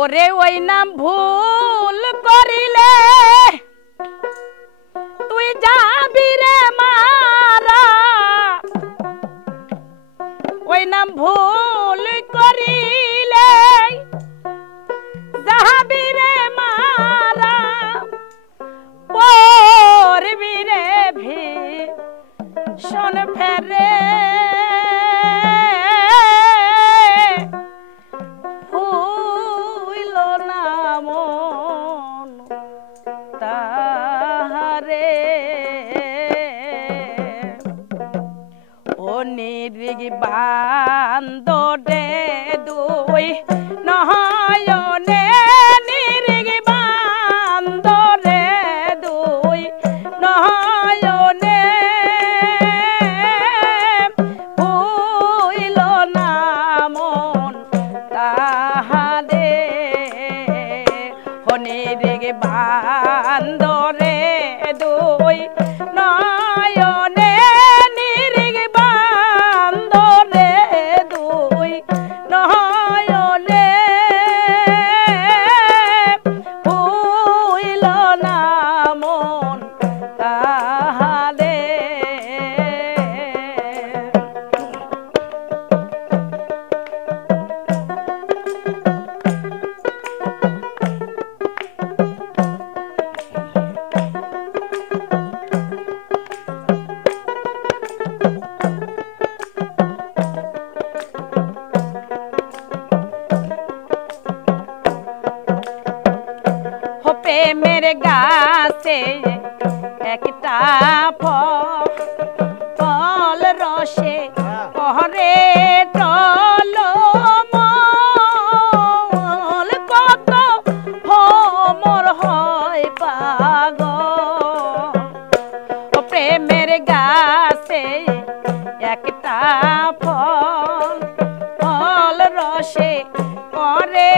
ওরে ওই নাম ভুল করিলে তুই যাবি রে মারা, ওই নাম ভুল করিলে যাবি রে মারা, পড়বি রে ভীষণ ফেরে বান্দরে দুই নয়নে নিরিগ বান্দরে দুই নয়নে হইল না মন তাহারে, নিরিগ বান্দরে দুই নয়নে নিরিগ বান্দরে দুই নয়নে হইল না মন তাহারে। প্রেমের গাছে একটা ফল রসে পরে টলমল, কত ভ্রমর হয় পাগল। প্রেমের গাছে একটা ফল রসে পরে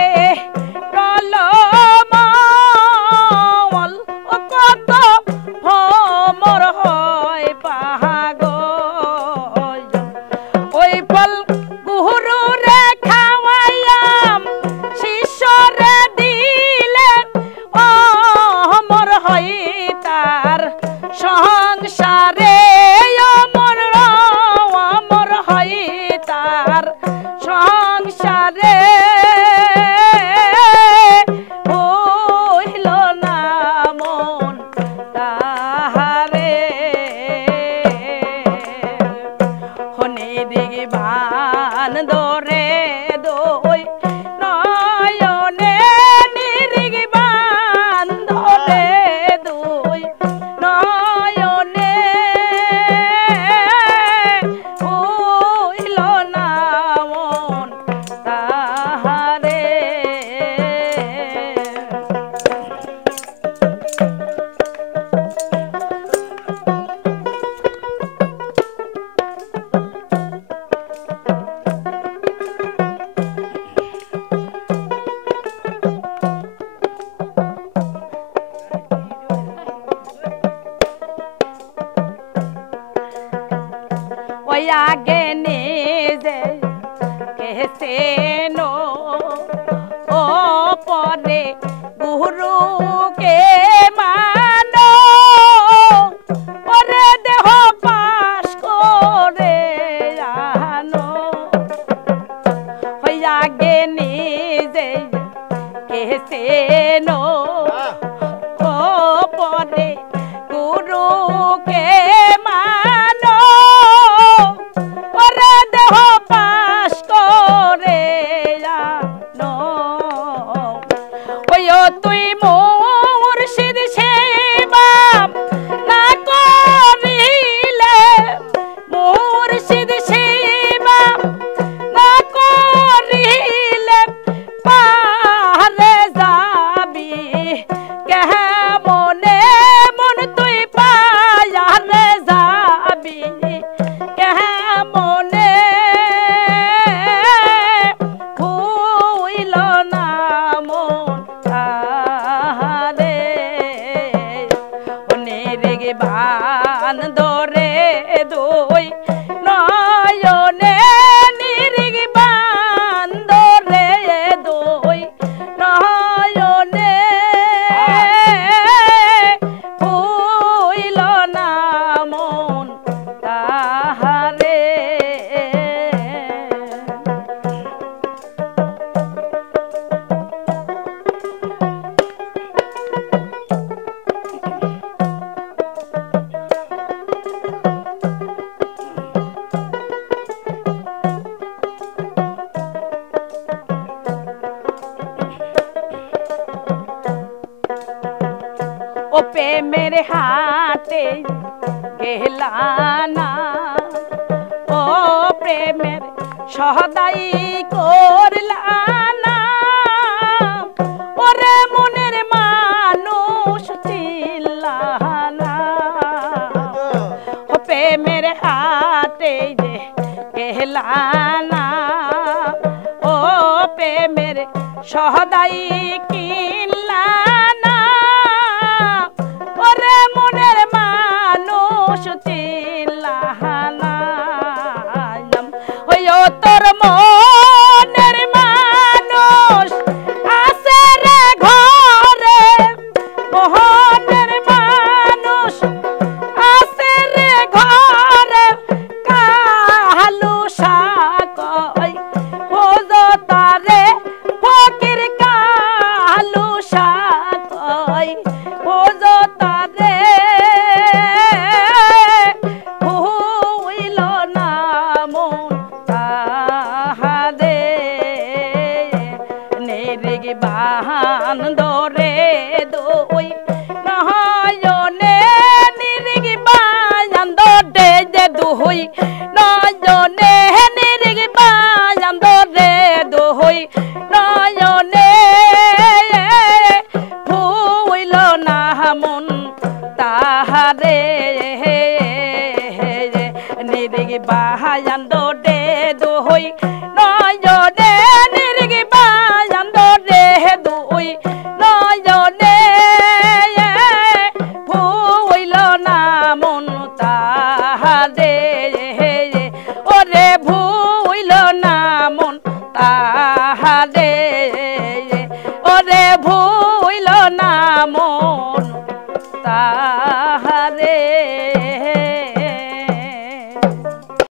সংসারে অমর অমর হয় তার সংসারে হইল না মন তাহারে, নিরিগ বান্দরে দুই নয়নে নিরিগ বান্দরে দুই নয়নে হইল না মন তাহারে। ওই আগে নিজে কেসে নো ও পরে গুরুকে মানো, ওরে দেহ পাশ করে আনো। ওই আগে নিজে কেসে নো ও পরে গুরুকে মানো, ওরে দেহ পাশ করে আনো। ওই তুই মুর্শিদ সেবা না করিলে, মুর্শিদ সেবা না করিলে পারে যাবি ও প্রেমের হাটে গেলানা ও প্রেমের সদাই করলানা ওরে মনের মানুষ চিল্লানা ও প্রেমের হাটে গেলানা ও প্রেমের সদাই কিনলানা ওরে মনের মানুষ চিল্লানা ওই ও তোর মনের মানুষ আছে রে ঘরে মোহনের মানুষ আছে রে ঘরে কালু সাকই খোঁজো তারে ফকির কালু সাকই খোঁজো তারে হইল না মন তাহারে নেরিগ বাহান ধরে দই নয়নে নিরিগ বাহান ধরে যে দুই নয়নে নিরিগ বাহান ধরে দুই নয়নে হইল না মন তাহারে নিরিগ বাহান ধরে দুই